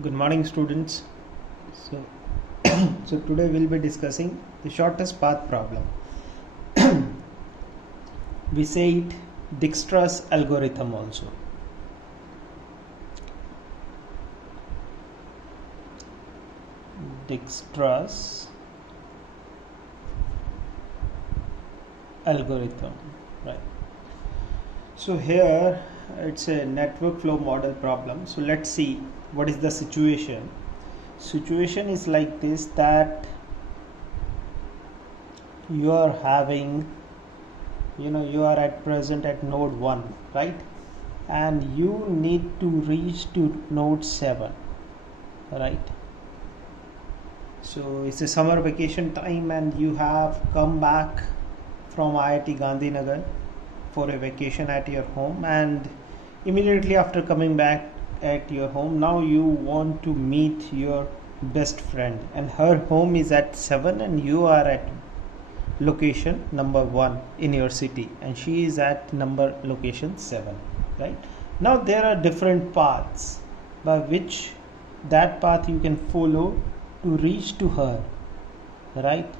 Good morning, students. So, so today we'll be discussing the shortest path problem. We say it Dijkstra's algorithm also. Dijkstra's algorithm, right? So here it's a network flow model problem. So let's see what is the situation. Situation is like this, that you are having, you are at present at node 1, right? And you need to reach to node 7, right? So it's a summer vacation time and you have come back from IIT Gandhinagar for a vacation at your home, and immediately after coming back at your home, now you want to meet your best friend, and her home is at 7 and you are at location number 1 in your city and she is at number location 7, right? Now there are different paths by which that path you can follow to reach to her, right,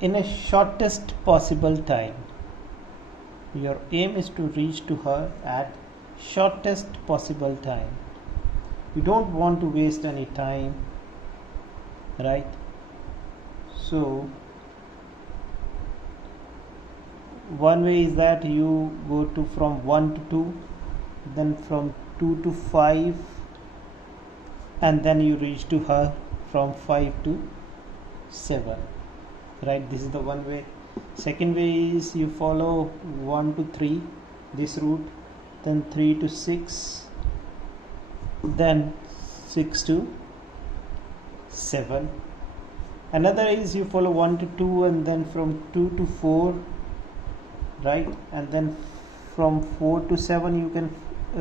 in a shortest possible time. Your aim is to reach to her at shortest possible time. You don't want to waste any time, right? So one way is that you go to from 1 to 2, then from 2 to 5, and then you reach to her from 5 to 7, right? This is the one way. Second way is you follow 1 to 3, this route, then 3 to 6, then 6 to 7. Another is you follow 1 to 2 and then from 2 to 4, right? And then from 4 to 7 you can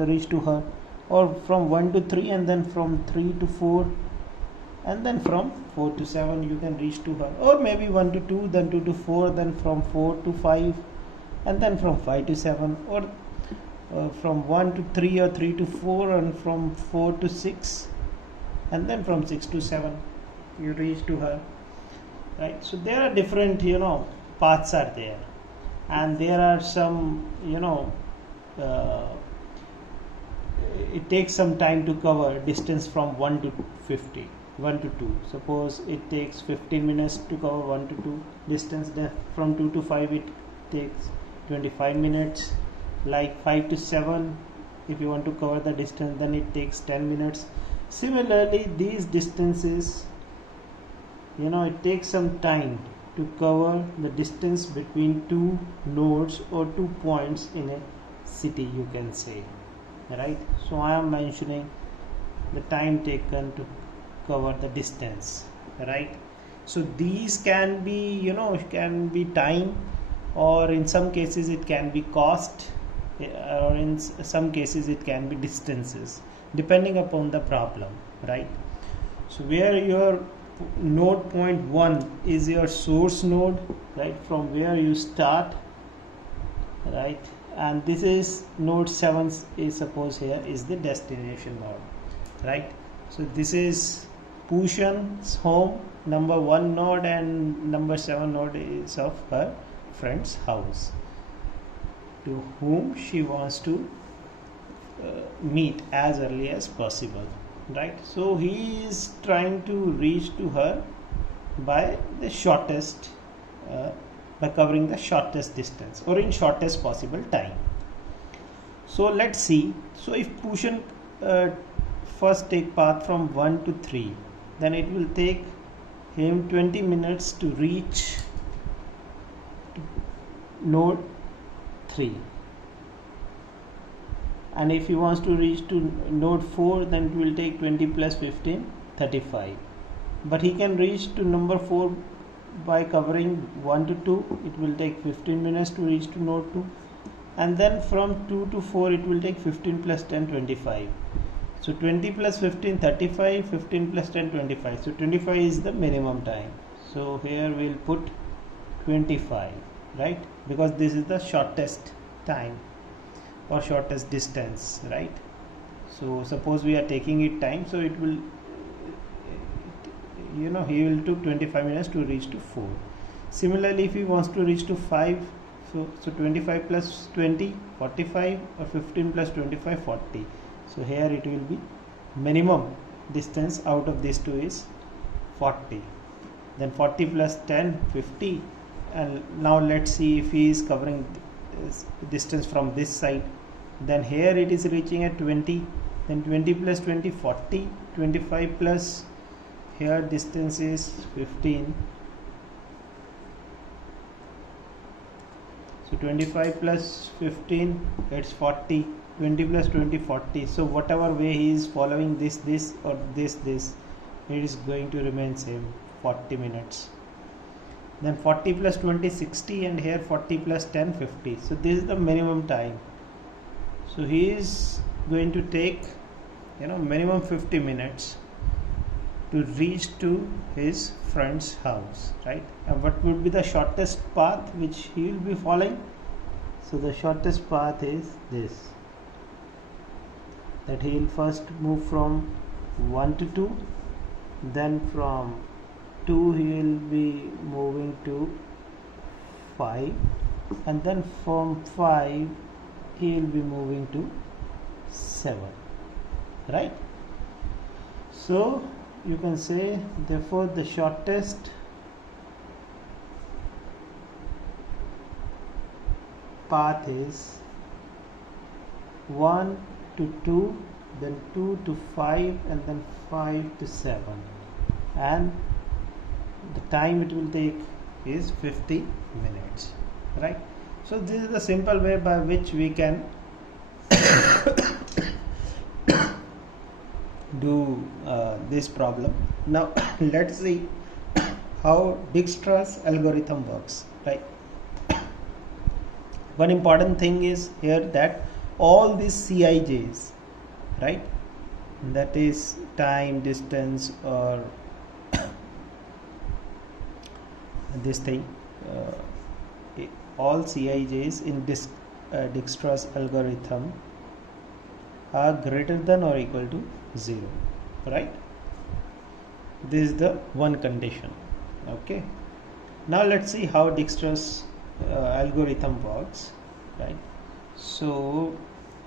reach to her, or from 1 to 3 and then from 3 to 4, and then from 4 to 7 you can reach to her, or maybe 1 to 2, then 2 to 4, then from 4 to 5, and then from 5 to 7, or from 1 to 3 or 3 to 4, and from 4 to 6, and then from 6 to 7 you reach to her, right? So there are different paths are there, and there are some it takes some time to cover distance from 1 to 50, 1 to 2. Suppose it takes 15 minutes to cover 1 to 2 distance, then from 2 to 5 it takes 25 minutes. Like 5 to 7, if you want to cover the distance, then it takes 10 minutes. Similarly, these distances, it takes some time to cover the distance between two nodes or 2 points in a city, you can say, right? So I am mentioning the time taken to cover the distance, right? So these can be can be time, or in some cases it can be cost, or in some cases it can be distances, depending upon the problem, right? So where your node point 1 is your source node, right, from where you start, right, and this is node 7 is, suppose here is the destination node, right? So this is Pushan's home, number 1 node, and number 7 node is of her friend's house, to whom she wants to meet as early as possible, right? So he is trying to reach to her by the shortest by covering the shortest distance, or in shortest possible time. So let's see. So if Pushan first take path from 1 to 3, then it will take him 20 minutes to reach node 3, and if he wants to reach to node 4, then it will take 20 plus 15, 35. But he can reach to number 4 by covering 1 to 2. It will take 15 minutes to reach to node 2, and then from 2 to 4 it will take 15 plus 10, 25. So 20 plus 15, 35, 15 plus 10, 25. So 25 is the minimum time. So here we'll put 25, right, because this is the shortest time or shortest distance, right? So suppose we are taking it time, so it will, he will took 25 minutes to reach to 4. Similarly, if he wants to reach to 5, so 25 plus 20 45, or 15 plus 25 40. So here it will be minimum distance out of these two is 40. Then 40 plus 10 50. And now let's see if he is covering distance from this side. Then here it is reaching at 20. Then 20 plus 20 40. 25 plus, here distance is 15. So 25 plus 15, it's 40. 20 plus 20 40. So whatever way he is following this or this, it is going to remain same, 40 minutes. Then 40 plus 20 60, and here 40 plus 10 50. So this is the minimum time. So he is going to take minimum 50 minutes to reach to his friend's house, right? And what would be the shortest path which he will be following? So the shortest path is this, that he will first move from 1 to 2, then from 2 he will be moving to 5, and then from 5 he will be moving to 7, right? So you can say, therefore the shortest path is 1 to 2, then 2 to 5, and then 5 to 7, and the time it will take is 50 minutes, right? So this is the simple way by which we can do this problem. Now let's see how Dijkstra's algorithm works, right? One important thing is here that all theseCij's, right, that is time, distance, or this thing, allCij's in Dijkstra's algorithm are greater than or equal to 0, right? This is the one condition. Okay, now let's see how Dijkstra's algorithm works, right? So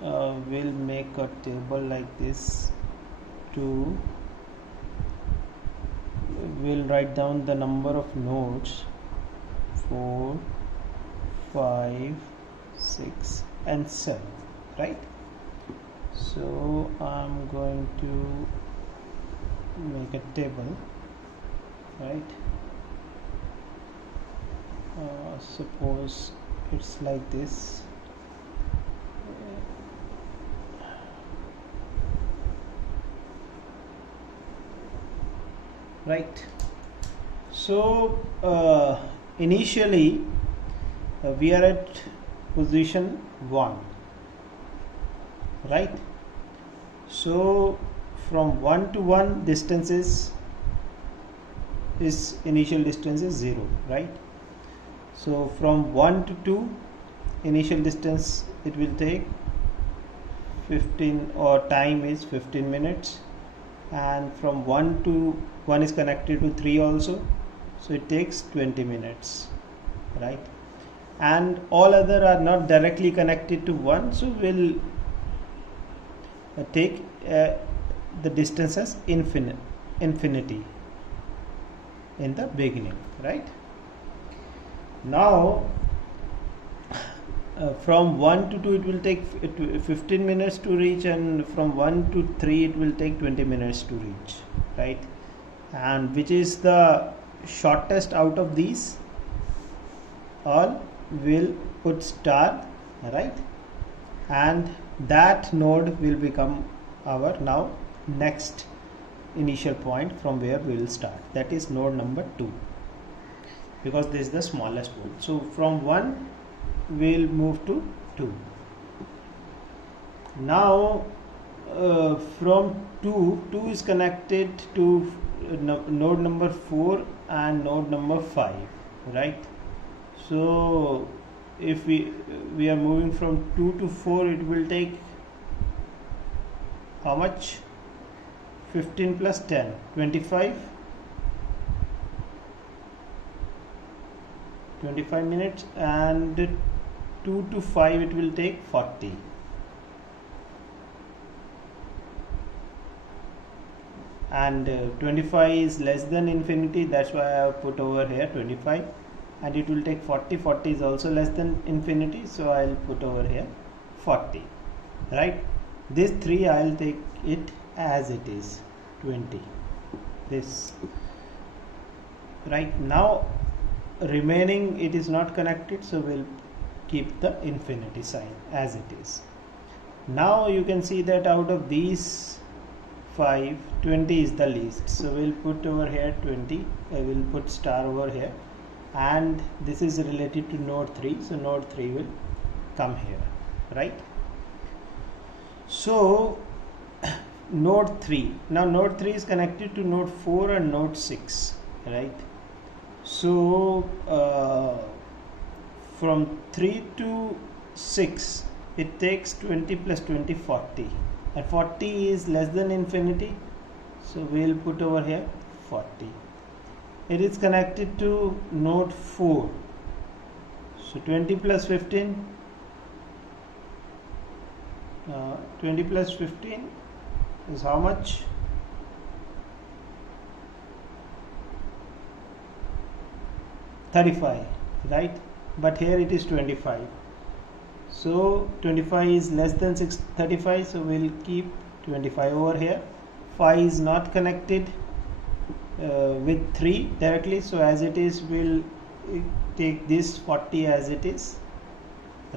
we'll make a table like this. We'll write down the number of nodes 4, 5, 6 and 7, right? So I'm going to make a table, right? Suppose it's like this. Right. So initially we are at position 1, right? So from 1 to 1 distance is initial distance is 0, right? So from 1 to 2 initial distance it will take 15, or time is 15 minutes, and from 1 to 1 is connected to 3 also, so it takes 20 minutes, right? And all other are not directly connected to 1, so we'll take the distance as infinity in the beginning, right? Now from 1 to 2 it will take 15 minutes to reach, and from 1 to 3 it will take 20 minutes to reach, right? And which is the shortest out of these? All will put star, right? And that node will become our now next initial point from where we will start, that is node number 2, because this is the smallest one. So from 1 we'll move to 2. Now from 2 is connected to node number 4 and node number 5, right? So if we are moving from 2 to 4, it will take how much? 15 plus 10, 25 minutes, and 2 to 5 it will take 40. And 25 is less than infinity, that's why I have put over here 25, and it will take 40. 40 is also less than infinity, so I'll put over here 40, right? This 3 I'll take it as it is, 20, this, right? Now remaining it is not connected, so we'll keep the infinity sign as it is. Now you can see that out of these 5, 20 is the least, so we'll put over here 20. I will put star over here, and this is related to node 3, so node 3 will come here, right? So node 3, now node 3 is connected to node 4 and node 6, right? So from 3 to 6 it takes 20 plus 20, 40, and 40 is less than infinity, so we'll put over here 40. It is connected to node 4, so 20 plus 15, 20 plus 15 is how much? 35, right? But here it is 25, so 25 is less than 35, so we'll keep 25 over here. 5 is not connected with 3 directly, so as it is we'll take this 40 as it is,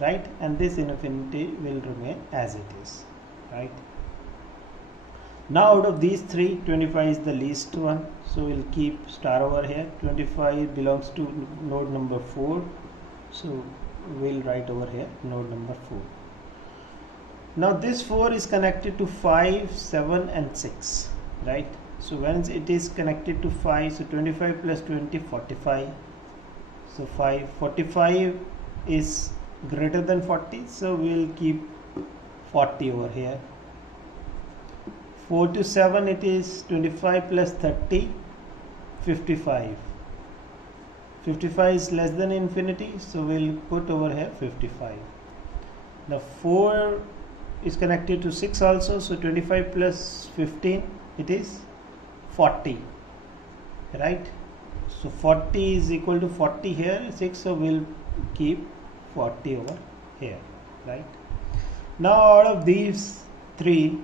right? And this infinity will remain as it is, right? Now out of these 3, 25 is the least one, so we'll keep star over here. 25 belongs to node number 4, so we'll write over here node number 4. Now this 4 is connected to 5, 7 and 6, right? So once it is connected to 5, so 25 plus 20, 45, so 45 is greater than 40, so we'll keep 40 over here. 4 to 7 it is 25 plus 30, 55. 55 is less than infinity, so we'll put over here 55. Now 4 is connected to 6 also, so 25 plus 15 it is 40, right? So 40 is equal to 40 here, 6, so we'll keep 40 over here, right? Now out of these 3,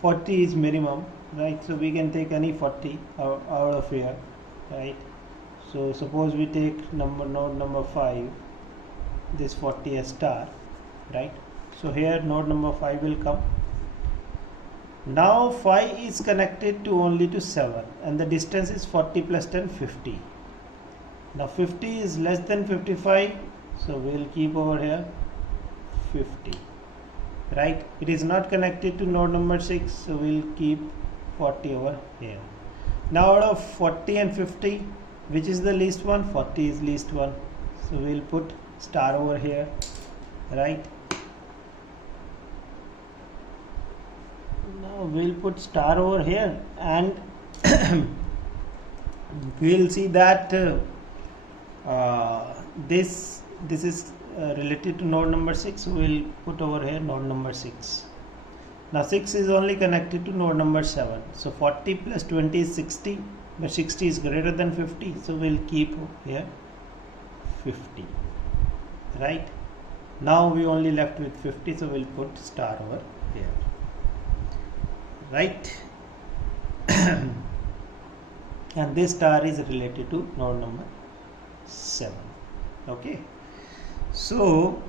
40 is minimum, right? So we can take any 40 out of here, right? So suppose we take node number 5, this 40 as star, right? So here node number 5 will come. Now 5 is connected to only to 7, and the distance is 40 plus 10, 50. Now 50 is less than 55, so we'll keep over here 50, right? It is not connected to node number 6, so we'll keep 40 over here. Now out of 40 and 50, which is the least one? 40 is least one, so we'll put star over here, right? Now we'll put star over here, and we'll see that this is related to node number 6, so we'll put over here node number 6. Now 6 is only connected to node number 7, so 40 plus 20 is 60, but 60 is greater than 50, so we'll keep here 50, right? Now we only left with 50, so we'll put star over here, right? And this star is related to node number 7, okay? So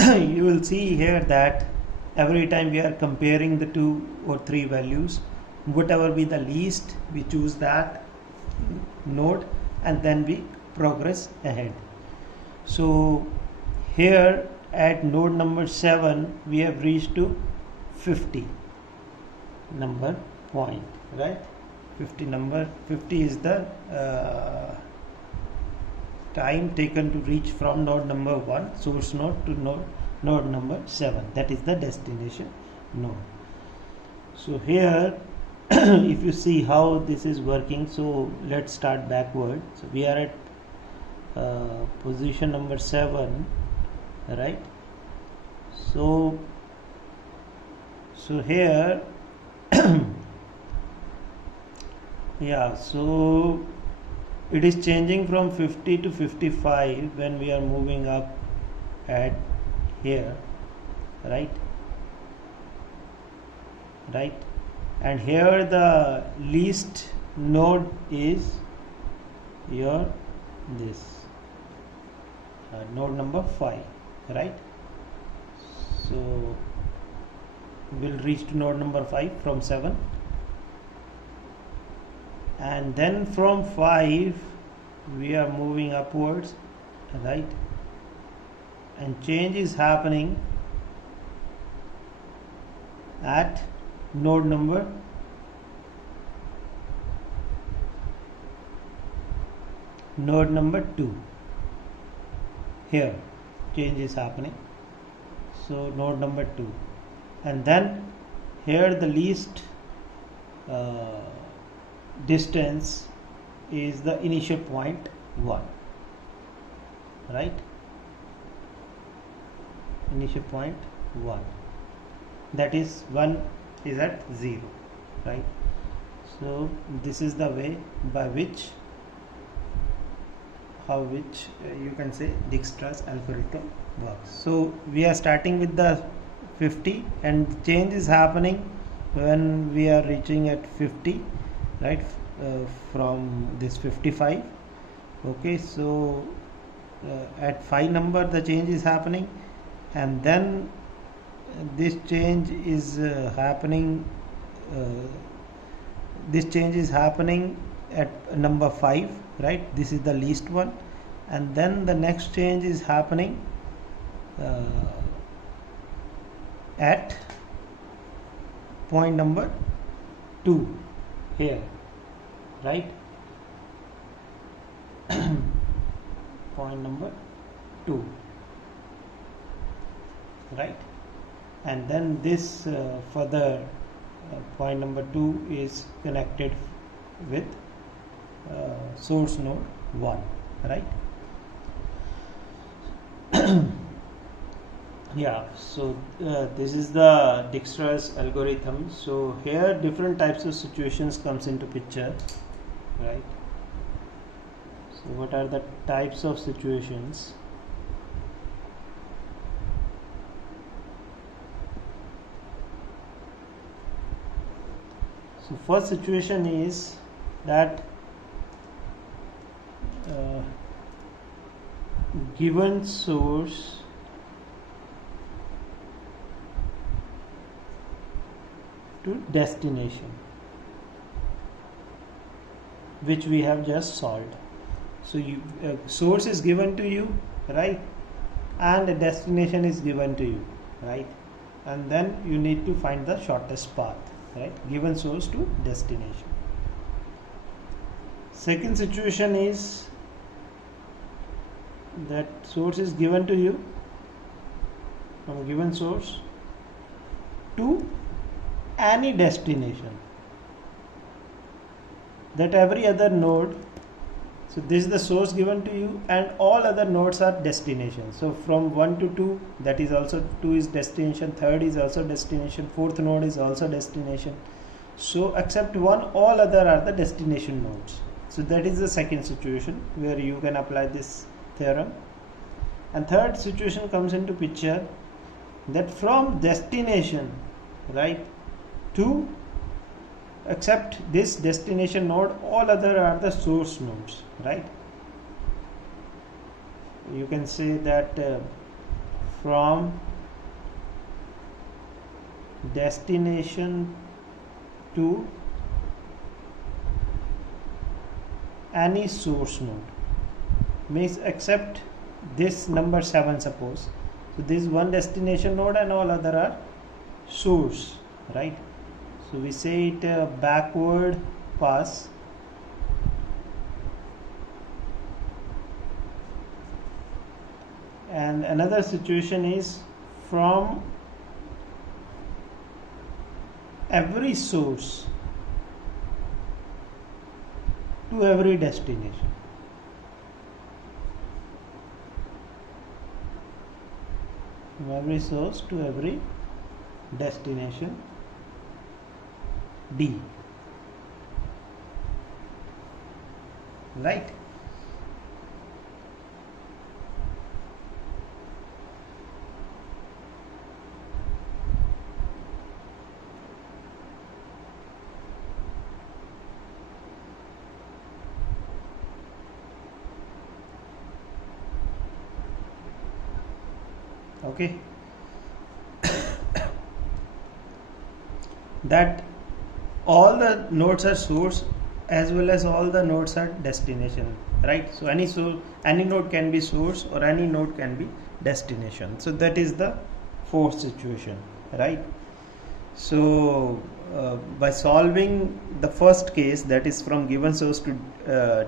you will see here that every time we are comparing the 2 or 3 values, whatever be the least, we choose that node and then we progress ahead. So here at node number 7 we have reached to 50 number point, right? 50 is the time taken to reach from node number 1, source node, to node number 7, that is the destination node. So here if you see how this is working, so let's start backward. So we are at position number 7, right? So here yeah, so it is changing from 50 to 55 when we are moving up at here, right? And here the least node is your this node number 5, right? So we'll reach to node number 5 from 7, and then from 5 we are moving upwards, right? And change is happening at node number 2. Here change is happening, so node number 2, and then here the least distance is the initial point 1, right? Initial point 1, that is 1 is at 0, right? So this is the way by which you can say Dijkstra's algorithm works. So we are starting with the 50, and change is happening when we are reaching at 50, right? From this 55. Okay, so at 5 number the change is happening, and then this change is happening at number 5, right? This is the least one, and then the next change is happening at point number 2 here, right? Point number 2, right? And then this further point number 2 is connected with source node 1, right? Yeah, so this is the Dijkstra's algorithm. So here different types of situations comes into picture, right? So what are the types of situations? So first situation is that given source to destination, which we have just solved. So source is given to you, right? And a destination is given to you, right? And then you need to find the shortest path, right? Given source to destination. Second situation is that source is given to you from given source to any destination, that every other node, so this is the source given to you and all other nodes are destination. So from 1 to 2, that is also 2 is destination, third is also destination, fourth node is also destination. So except one, all other are the destination nodes. So that is the second situation where you can apply this theorem. And third situation comes into picture, that from destination, right, to except this destination node, all other are the source nodes, right? You can say that from destination to any source node means except this number 7, suppose. So this is one destination node and all other are source, right? So we say it backward pass and another situation is from every source to every destination. From every source to every destination D. Right? Okay. That all the nodes are source as well as all the nodes are destination, right? So any node can be source or any node can be destination. So that is the fourth situation, right? So by solving the first case, that is from given source to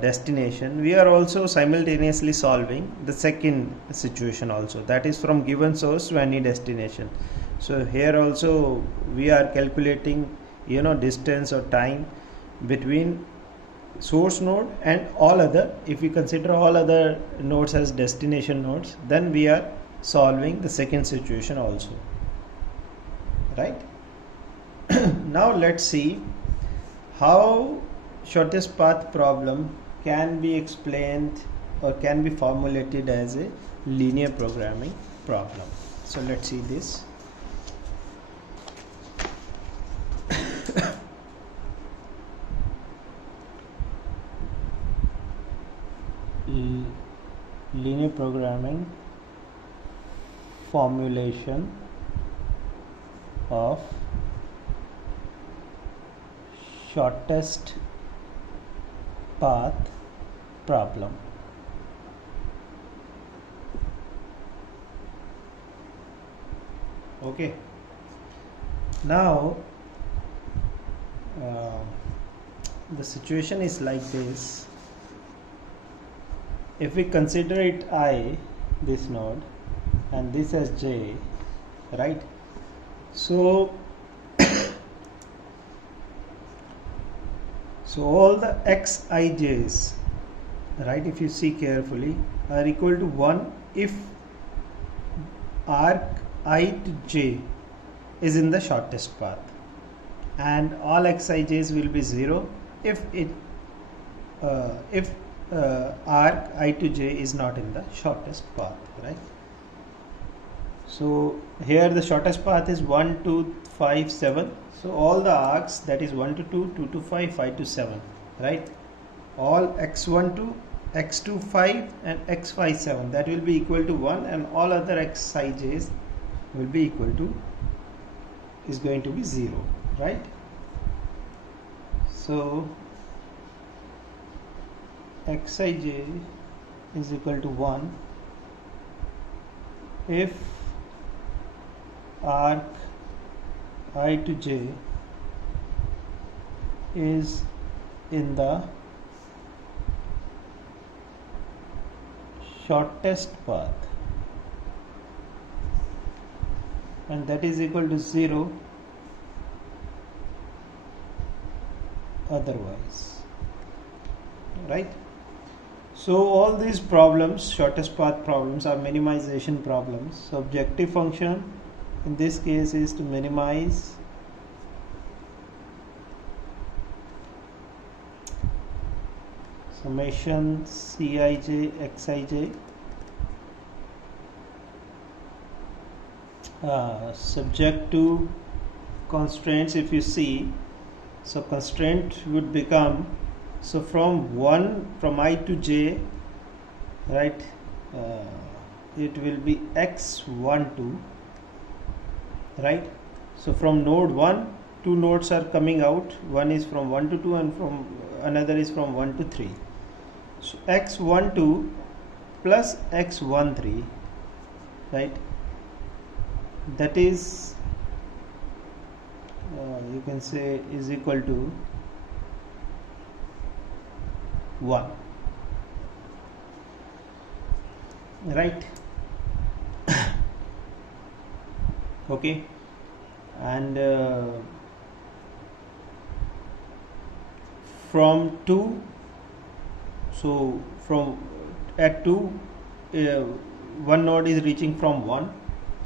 destination, we are also simultaneously solving the second situation also, that is from given source to any destination. So here also we are calculating distance or time between source node and all other. If we consider all other nodes as destination nodes, then we are solving the second situation also, right? Now let's see how shortest path problem can be explained or can be formulated as a linear programming problem. So let's see this. Linear programming formulation of shortest path problem. Okay, now the situation is like this. If we consider it I, this node, and this as j, right? So all the xij's, right, if you see carefully, are equal to 1 if arc I to j is in the shortest path, and all xij's will be 0 if arc I to j is not in the shortest path, right? So here the shortest path is 1, 2, 5, 7. So all the arcs, that is 1 to 2, 2 to 5, 5 to 7, right? All x12, x25 and x57, that will be equal to 1, and all other xij's will be equal to, is going to be 0, right? So xij is equal to 1 if arc I to j is in the shortest path, and that is equal to 0 otherwise, right? So all these problems, shortest path problems, are minimization problems. So objective function in this case is to minimize summation Cij Xij subject to constraints. If you see, so constraint would become, so from I to j, right, it will be x12, right? So from node 1, two nodes are coming out, one is from 1 to 2 and from another is from 1 to 3. So x12 plus x13, right, that is you can say is equal to 1, right? Okay, and from 2, so from at 2 one node is reaching from 1,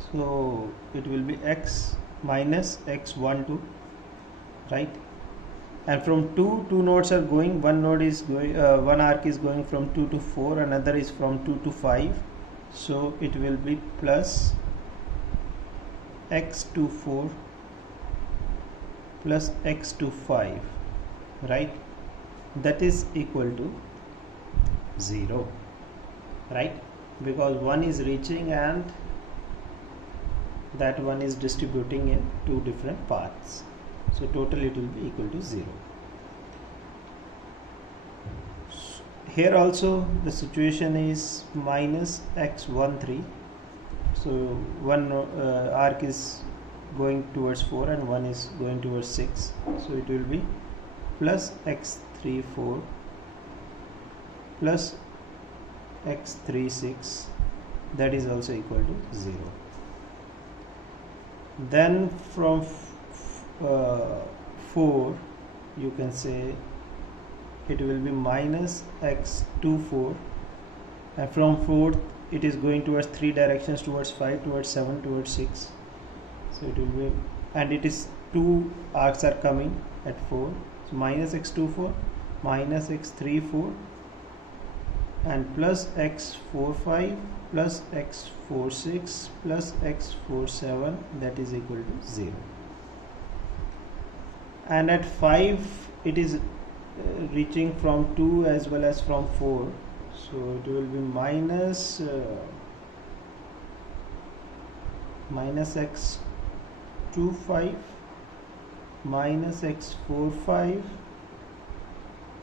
so it will be x minus x12, right? And from 2 nodes are going, one node is going, one arc is going from 2 to 4, another is from 2 to 5, so it will be plus x to 4 plus x to 5, right? That is equal to 0, right? Because one is reaching and that one is distributing in two different paths, so total it will be equal to 0. Here also the situation is minus x13, so one arc is going towards 4 and one is going towards 6, so it will be plus x34 plus x36, that is also equal to 0. Then from 4 you can say it will be minus x24, and from 4 it is going towards 3 directions, towards 5, towards 7, towards 6, so it will be, and it is 2 arcs are coming at 4, so minus x24 minus x34 and plus x45 plus x46 plus x47, that is equal to 0. And at 5 it is reaching from 2 as well as from 4, so it will be minus x25 minus x45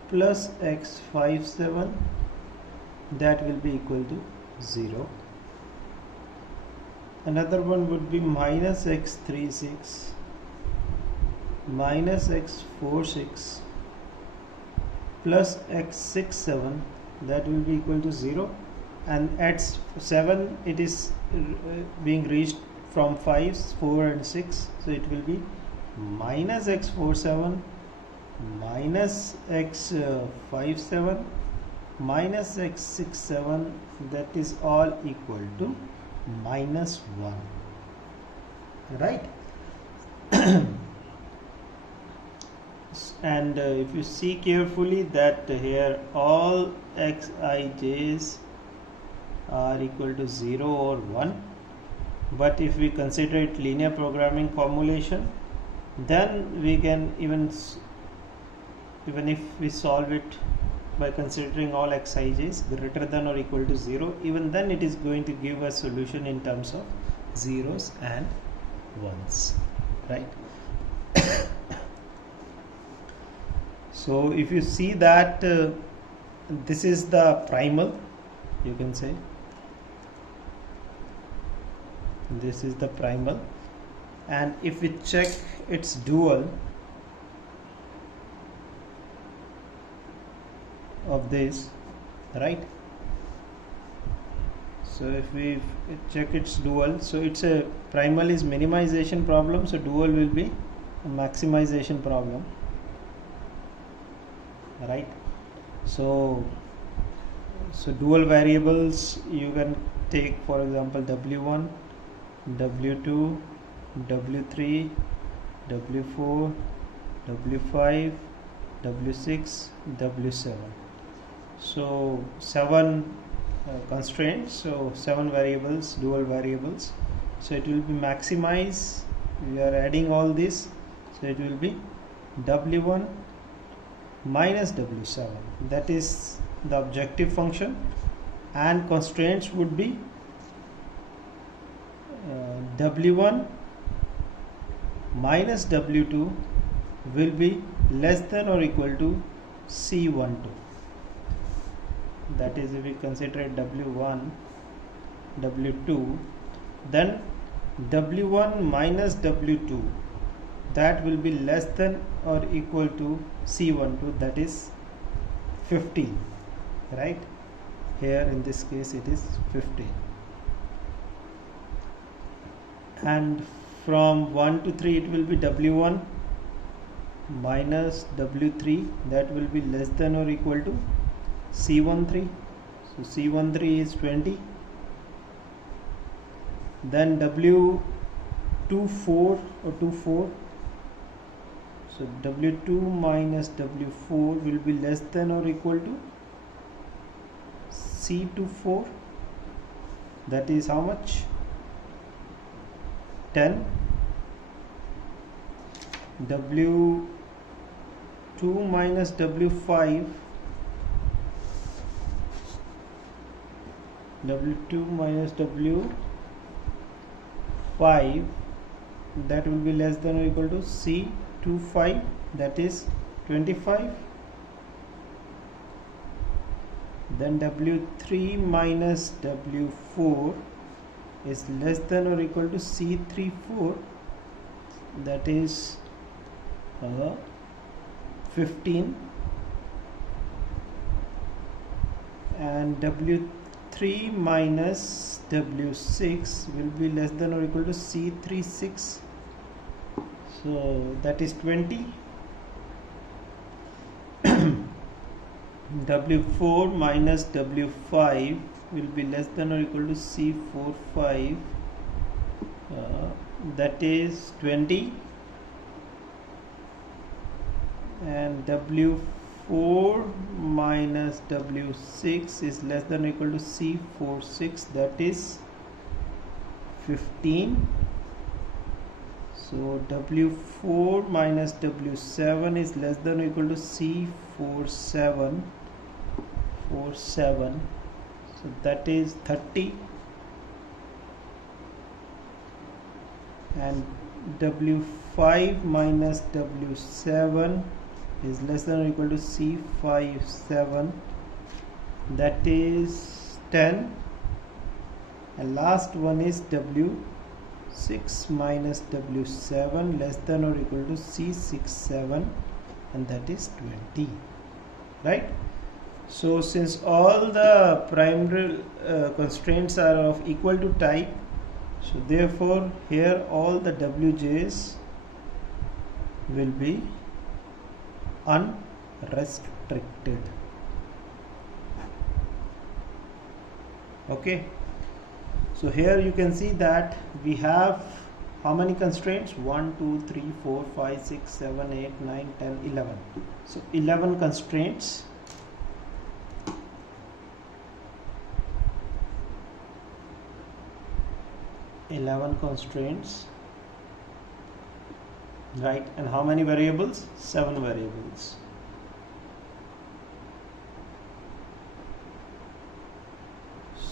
plus x57, that will be equal to 0. Another one would be minus x36 minus x46 plus x67, that will be equal to 0. And at 7 it is being reached from 5, 4 and 6, so it will be minus x47 minus x57 minus x67, that is all equal to minus 1, right? And if you see carefully that here all xij's are equal to 0 or 1, but if we consider it linear programming formulation, then we can even if we solve it by considering all xij's greater than or equal to 0, even then it is going to give a solution in terms of zeros and ones, right? So if you see that this is the primal, you can say this is the primal, and if we check its dual of this, right? So if we check its dual, so it's a primal is minimization problem, so dual will be a maximization problem, right? So dual variables you can take, for example, w1, w2, w3, w4, w5, w6, w7. So 7 constraints, so 7 variables, dual variables, so it will be maximize, we are adding all this, so it will be w1 minus w7, that is the objective function, and constraints would be w1 minus w2 will be less than or equal to c12, that is if we consider w1, w2, then w1 minus w2, that will be less than or equal to c12, that is 15, right? Here in this case it is 15. And from 1 to 3 it will be w1 minus W3, that will be less than or equal to C13. So C13 is 20. Then W24 or 24, so W2 minus W4 will be less than or equal to C24, that is how much? 10. W2 minus W5, W2 minus W5, that will be less than or equal to C25, that is 25. Then W3 minus W4 is less than or equal to C34, that is 15. And W3 minus W6 will be less than or equal to C36, so that is 20. W4 minus W5 will be less than or equal to C45, that is 20. And W4 minus W6 is less than or equal to C46, that is 15. So W4 minus W7 is less than or equal to C47, so that is 30. And W5 minus W7 is less than or equal to C57, that is 10. And last one is W6 minus W7 less than or equal to C67, and that is 20, right? So since all the primary constraints are of equal to type, so therefore here all the Wj's will be unrestricted. Okay, so here you can see that we have how many constraints? 1 2 3 4 5 6 7 8 9 10 11. So 11 constraints. Right, and how many variables? 7 variables.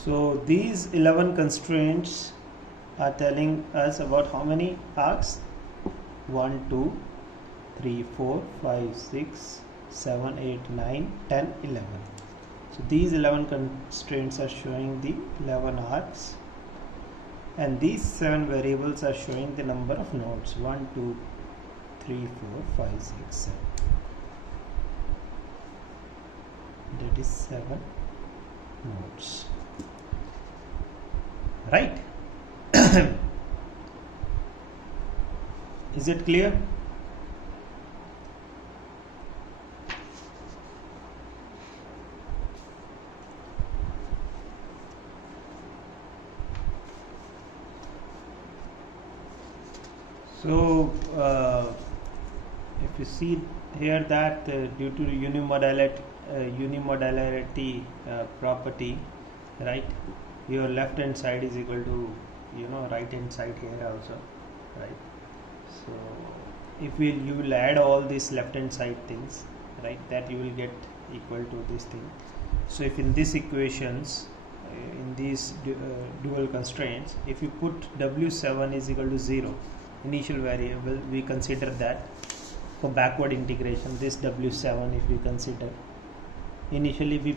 So these 11 constraints are telling us about how many arcs? 1 2 3 4 5 6 7 8 9 10 11. So these 11 constraints are showing the 11 arcs, and these 7 variables are showing the number of nodes: 1 2 3 4 5 6 7. That is 7 nodes, right? Is it clear? So if you see here that due to unimodularity property, right, your left hand side is equal to right hand side here also, right? So if you will add all these left hand side things, right, that you will get equal to this thing. So if in these equations, in these dual constraints, if you put W7 is equal to 0, initial variable, we consider that for backward integration, this W7, if we consider, initially we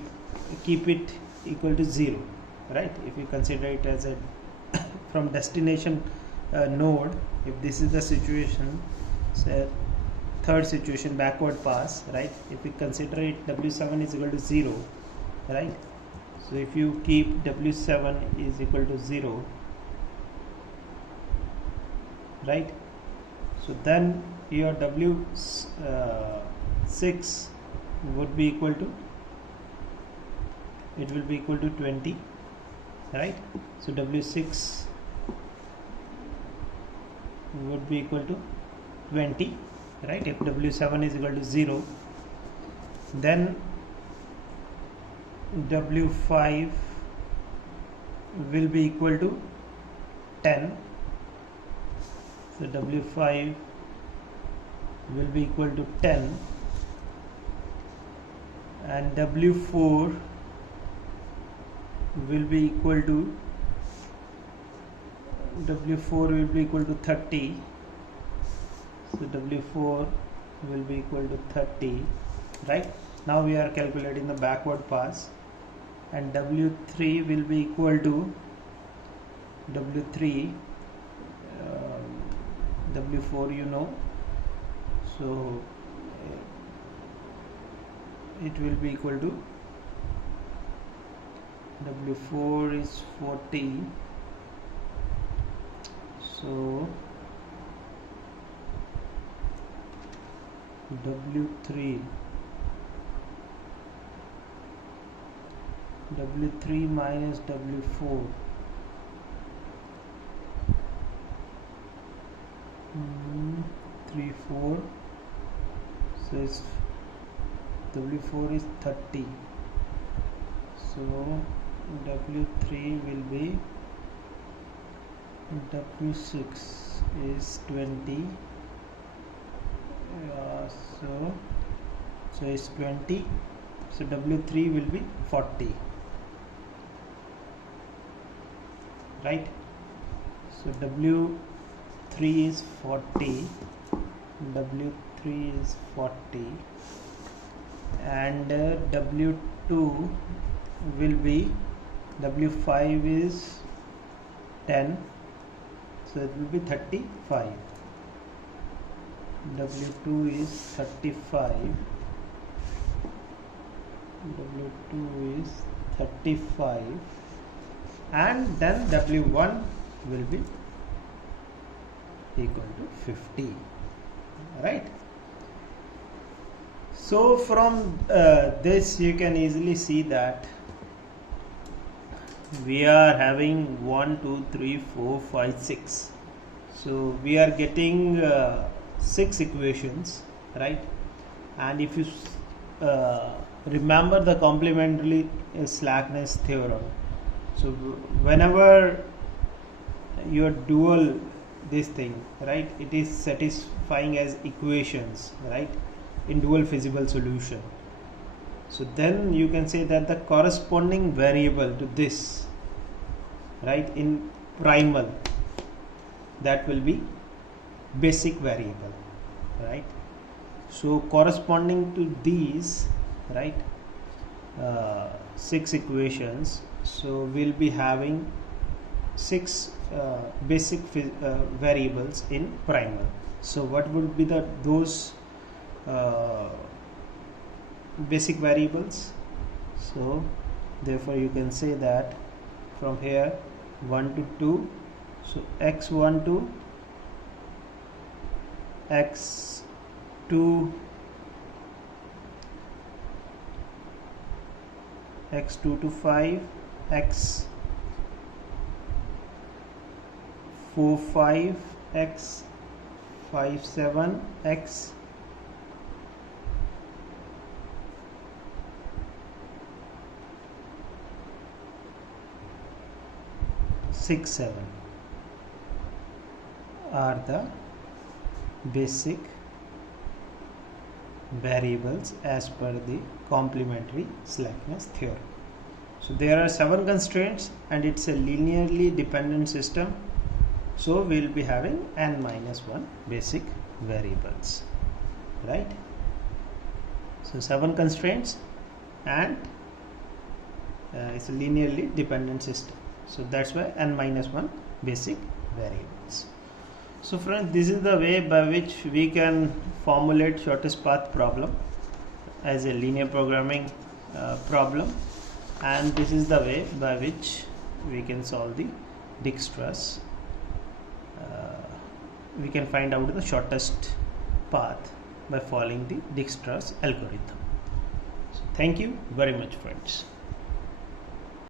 keep it equal to 0, right? If we consider it as a from destination node, if this is the situation, say third situation, backward pass, right? If we consider it W7 is equal to 0, right? So if you keep W7 is equal to 0, right, so then your W6 would be equal to, it will be equal to 20, right? So W6 would be equal to 20, right? If W7 is equal to 0, then W5 will be equal to 10. So W5 will be equal to 10, and W4 will be equal to 30. So W4 will be equal to 30, right? Now we are calculating the backward pass, and W3 will be equal to W3, W4 you know, so it will be equal to, W4 is 40, so W3 minus W4, 3 4, so it's W4 is 30, so W3 will be, W6 is 20, so it's 20, so W3 will be 40, right? So W3 is 40, W3 is 40, and W2 will be, W5 is 10, so it will be 35, W2 is 35, W2 is 35, and then W1 will be equal to 50, right? So from this you can easily see that we are having 1 2 3 4 5 6, so we are getting 6 equations, right? And if you remember the complementary slackness theorem, so whenever your dual this thing, right, it is satisfying as equations, right, in dual feasible solution, so then you can say that the corresponding variable to this, right, in primal, that will be basic variable, right? So corresponding to these, right, 6 equations, so we'll be having 6 basic variables in primal. So what would be those basic variables? So therefore you can say that from here 1 to 2, so x1 to x2, x2 to 5, x4 5, x 5 7, x 6 7 are the basic variables as per the complementary slackness theorem. So there are 7 constraints and it's a linearly dependent system, so we'll be having n minus 1 basic variables, right? So 7 constraints and it's a linearly dependent system, so that's why n minus 1 basic variables. So friends, this is the way by which we can formulate shortest path problem as a linear programming problem, and this is the way by which we can solve the Dijkstra's, we can find out the shortest path by following the Dijkstra's algorithm. So thank you very much, friends.